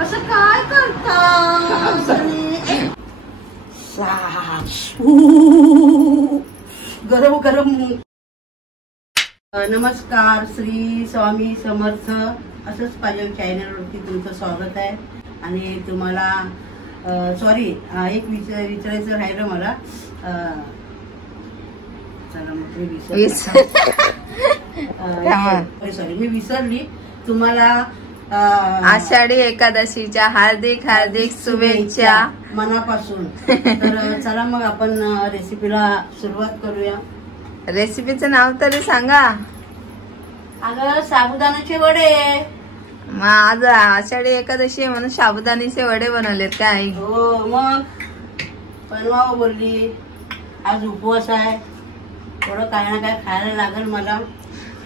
असं काय करता? गरम गरम. नमस्कार, श्री स्वामी समर्थ. असंच पाहिजे चॅनलवरती तुमचं स्वागत आहे. आणि तुम्हाला सॉरी, एक विचारायचं राहिलं मला. चला मग सॉरी मी विसरली. तुम्हाला आषाढी एकादशीच्या हार्दिक हार्दिक शुभेच्छा मनापासून. तर चला मग आपण रेसिपीला सुरुवात करूया. रेसिपीचं नाव तरी सांगा. अगं साबुदाण्याचे वडे. मग आज आषाढी एकादशी आहे म्हणून साबुदाण्याचे वडे बनवलेत काय? हो मग बनवाव बोलली. आज उपवास आहे, थोडं काय ना काय खायला लागेल मला.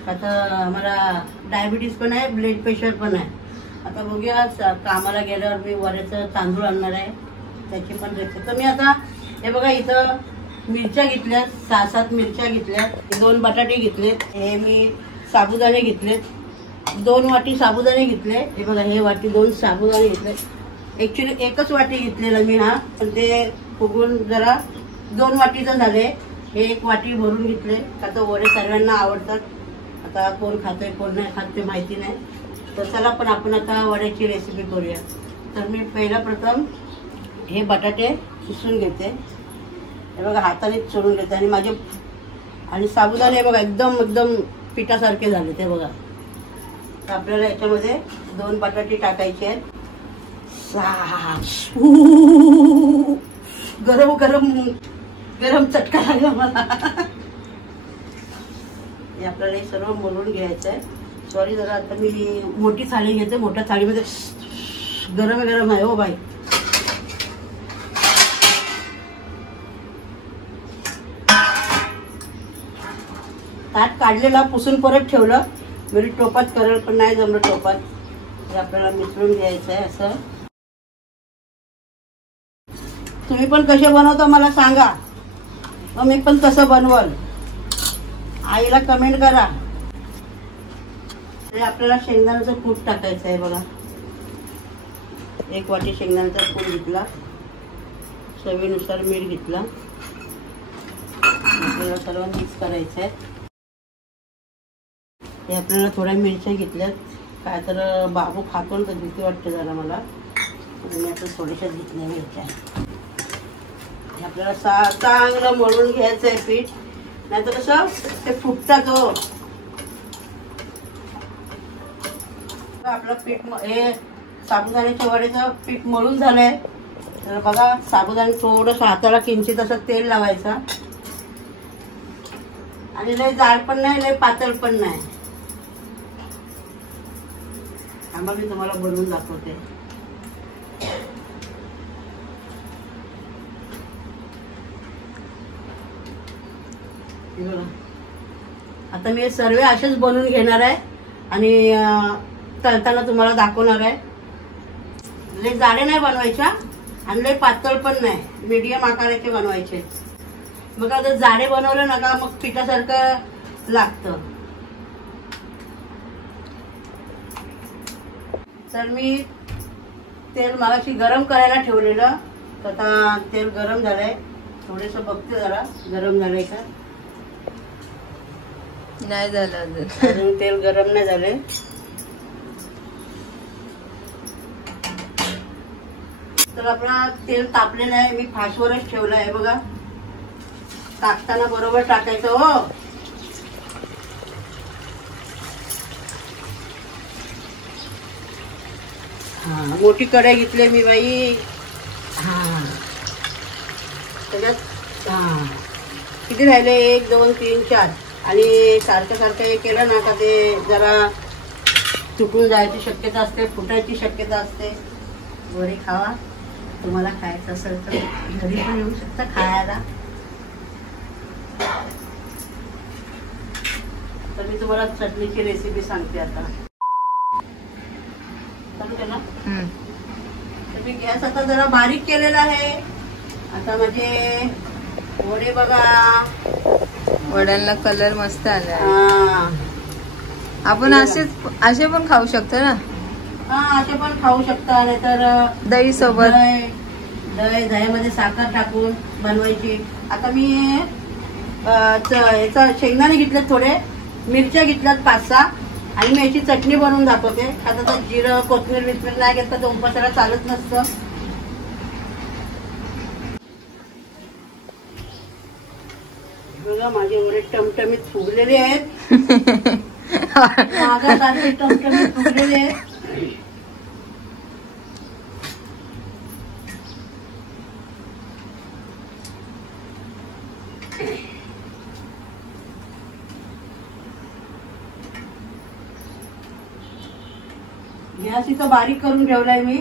आता मला डायबिटीज पण आहे, ब्लड प्रेशर पण आहे. आता बघूया कामाला गेल्यावर मी वड्याचं तांदूळ आणणार आहे, त्याची पण रेसिपी. तर मी आता हे बघा इथं मिरच्या घेतल्यात, 6-7 मिरच्या घेतल्यात, 2 बटाटे घेतलेत, हे मी साबुदाणे घेतलेत, 2 वाटी साबुदाणे घेतले. हे बघा हे वाटी 2 साबुदाणे घेतले. ऍक्च्युली एकच वाटी घेतलेला मी हा, पण ते फुगून जरा 2 वाटीचं झाले. हे 1 वाटी भरून घेतले. आता वडे सर्वांना आवडतात. आता कोण खातोय कोण नाही खात ते माहिती नाही. तर चला पण आपण आता वड्याची रेसिपी करूया. तर मी पहिला प्रथम हे बटाटे किसून घेते. हे बघा हाताने चोळून घेते. आणि माझे आणि साबुदाणे बघा एकदम एकदम पिठासारखे झाले ते बघा. तर आपल्याला याच्यामध्ये 2 बटाटे टाकायचे आहेत. गरम गरम गरम चटका लागला मला. हे आपल्याला हे सर्व मळून घ्यायचं आहे. सॉरी जरा आता मी मोठी थाळी घेते. मोठ्या थाळीमध्ये गरम गरम आहे हो बाई. ताट काढलेला पुसून परत ठेवलं. मी टोपात करेल पण नाही जमलं टोपात. हे आपल्याला मिसळून घ्यायचं आहे असं. तुम्ही पण कसे बनवता मला सांगा, मग मी पण तसं बनवल. आईला कमेंट करा. आपल्याला शेंगदाण्याचं कूट टाकायचं आहे बघा. 1 वाटी शेंगदाण्याचा कूट घेतला, चवीनुसार मीठ घेतला. आपल्याला सर्व मिक्स करायचं आहे. हे आपल्याला थोड्या मिरच्या घेतल्यात. काय तर बाबू खातो तर भीती वाटते जरा मला. मी आता थोड्याशाच घेतल्या मिरच्या. हे आपल्याला चांगलं मळून घ्यायचं आहे पीठ, नाही तर कसं ते फुटतात हो. आपलं पीठ हे साबुदाण्याच्या वड्याचं पीठ मळून झालंय. तर बघा साबुदाणे थोडंसं हाताला किंचित असं तेल लावायचं. आणि लय जाड पण नाही लय पातळ पण नाही. आम्हा मी तुम्हाला बनवून दाखवते. आता मी सर्व असेच बनवून घेणार आहे आणि तळताना तुम्हाला दाखवणार आहे. लय जाडे नाही बनवायच्या आणि लय पातळ पण नाही, मीडियम आकाराचे बनवायचे. मग आता जाडे बनवलं नका मग पिठासारखं लागतं. तर मी तेल मगाशी गरम करायला ठेवलेलं. तर आता तेल गरम झालंय. थोडंसं बघते जरा गरम झालंय का नाही झालं अजून. तेल गरम नाही झाले. तर आपला तेल तापलेलं आहे. मी फासवरच ठेवलं आहे बघा. टाकताना बरोबर टाकायचं हो. हा मोठी कढई घेतली मी बाई. हा त्याच्यात किती राहिले 1 2 3 4. आणि सारखं सारखं हे केलं ना का ते जरा तुटून जायची शक्यता असते, फुटायची शक्यता असते. वडे खावा. तुम्हाला खायचं असेल तर घरी पण येऊ शकता खायला. तर मी तुम्हाला चटणीची रेसिपी सांगते आता. ना तर मी गॅस आता जरा बारीक केलेला आहे. आता माझे वडे बघा. वड्यांना कलर मस्त आला. आपण असे पण खाऊ शकतो ना. हा असे पण खाऊ शकता, नाहीतर दही सोबत. दह्यामध्ये साखर टाकून बनवायची. आता मी याचा शेंगदाणे घेतलेत, थोडे मिरच्या घेतल्यात 5-6 आणि मी याची चटणी बनवून दाखवते. आता तर जिरं कोथिंबीर बिथमीर नाही घेतलं तर उपासाला चालत नसतं. बघा माझे एवढे टमटमीत फुगलेले आहेत. मागासारखे टमटमीत फुगलेले आहेत. गॅस इथं बारीक करून ठेवलाय मी.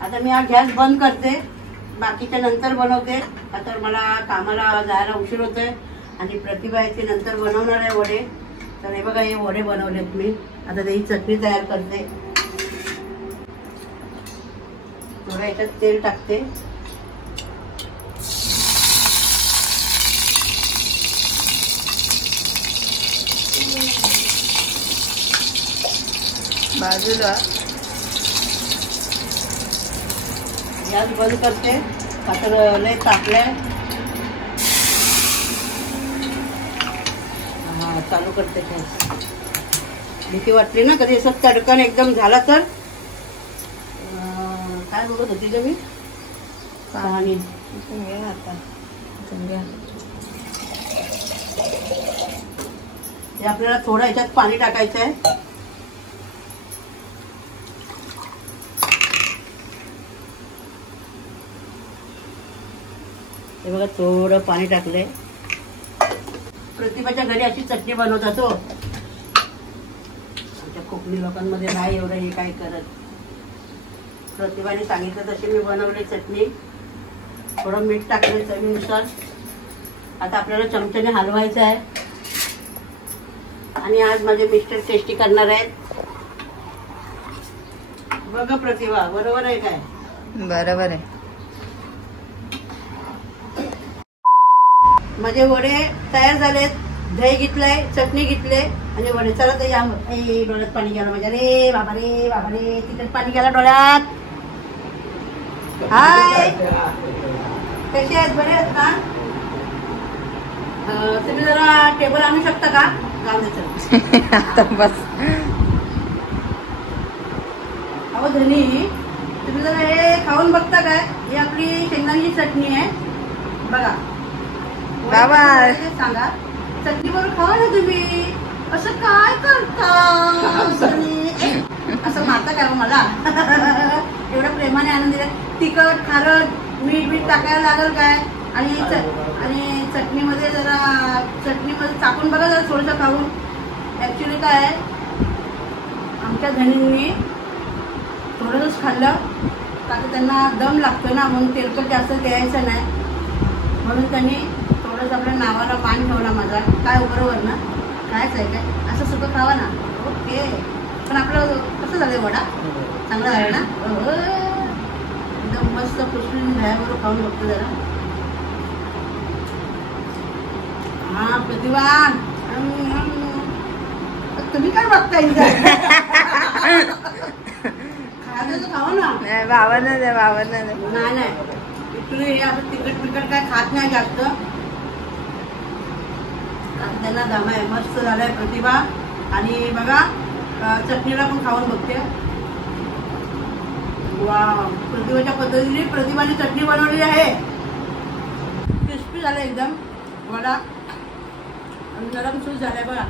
आता मी हा गॅस बंद करते, बाकीच्या नंतर बनवते. आता मला कामाला जायला उशीर होतोय आणि प्रतिभा याचे नंतर बनवणार आहे वडे. तर हे बघा हे वडे बनवलेत मी. आता त्याची चटणी तयार करते. थोडं याच्यात तेल टाकते. बाजूला गॅस बंद करते. आता लय तापलंय. हा चालू करते गॅस. भीती वाटली ना कधी असं तडकन एकदम झाला तर. काय बघत होती का मी? पाणी घ्या आता. हे आपल्याला थोडं याच्यात पाणी टाकायचं आहे. हे बघा थोडं पाणी टाकलंय. प्रतिभाच्या घरी अशी चटणी बनवतात हो. आमच्या कोकणी लोकांमध्ये नाही एवढं हे काय करत. प्रतिभाने सांगितलं तशी मी बनवली चटणी. थोडं मीठ टाकलं चवीनुसार. आता आपल्याला चमच्याने हलवायचं आहे. आणि आज माझे मिस्टर टेस्टी करणार आहेत. बघा प्रतिभा बरोबर आहे काय? बरोबर आहे. माझे वडे तयार झालेत. दही घेतलंय, चटणी घेतले आणि वडे. चला तर या. डोळ्यात पाणी गेलं माझ्या. रे बाबा रे बाबा रे, तिथे पाणी गेलं डोळ्यात. हाय, कसे आहेत? बरे आहेत ना? तुम्ही जरा टेबल आणू शकता का? जाऊ दे आता बस. अहो धनी, तुम्ही जरा हे खाऊन बघता काय? ही आपली शेंगदाण्याची चटणी आहे बघा. बाबा सांगा, चटणी बरोबर खावा ना तुम्ही. असं काय करता? असं मारता काय मला? एवढं प्रेमाने आणून दिलं. तिखट खारट मीठ टाकायला लागल काय? आणि चटणीमध्ये टाकून बघा जरा थोडंसं खाऊन. ऍक्च्युली काय आमच्या धनींनी थोडंसंच खाल्लं का तर त्यांना दम लागतो ना, म्हणून तेलकट जास्त द्यायचं नाही. म्हणून त्यांनी थोडंसं आपल्या नावाला मान ठेवला माझा. काय बरोबर ना? कायच आहे काय? असं सुद्धा खावा ना. ओके. पण आपलं कसं झालं वडा? चांगला झाला ना? एकदम मस्त पुष्कळ दह्याबरोबर खाऊन बघतो जरा. हा प्रतिभा, तुम्ही काय बघताय? खायचं खावा ना. भावांना द्या, भावांना द्या. नाही इकडे हे असं तिखट काय खात नाही जास्त. त्यांना दम आहे. मस्त झालाय प्रतिभा. आणि बघा चटणीला पण खाऊन बघते. वा, प्रतिभाच्या पद्धतीने प्रतिभाने चटणी बनवलेली आहे. क्रिस्पी झालं एकदम वडा आणि नरम सूज झालाय बघा.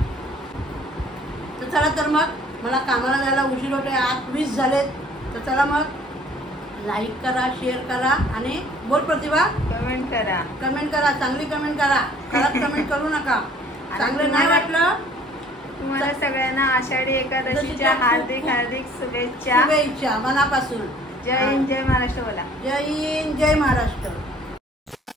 तर चला तर मग मला कामाला जायला उशीर होते. 8:20 झालेत. तर चला मग लाईक करा, शेअर करा आणि बोल प्रतिभा. कमेंट करा. चांगली कमेंट करा. खराब कमेंट करू नका. चांगलं नाही वाटलं तुम्हाला सगळ्यांना आषाढी एकादशीच्या हार्दिक शुभेच्छा मनापासून. जय हिंद, जय महाराष्ट्र बोला. जय हिंद, जय महाराष्ट्र.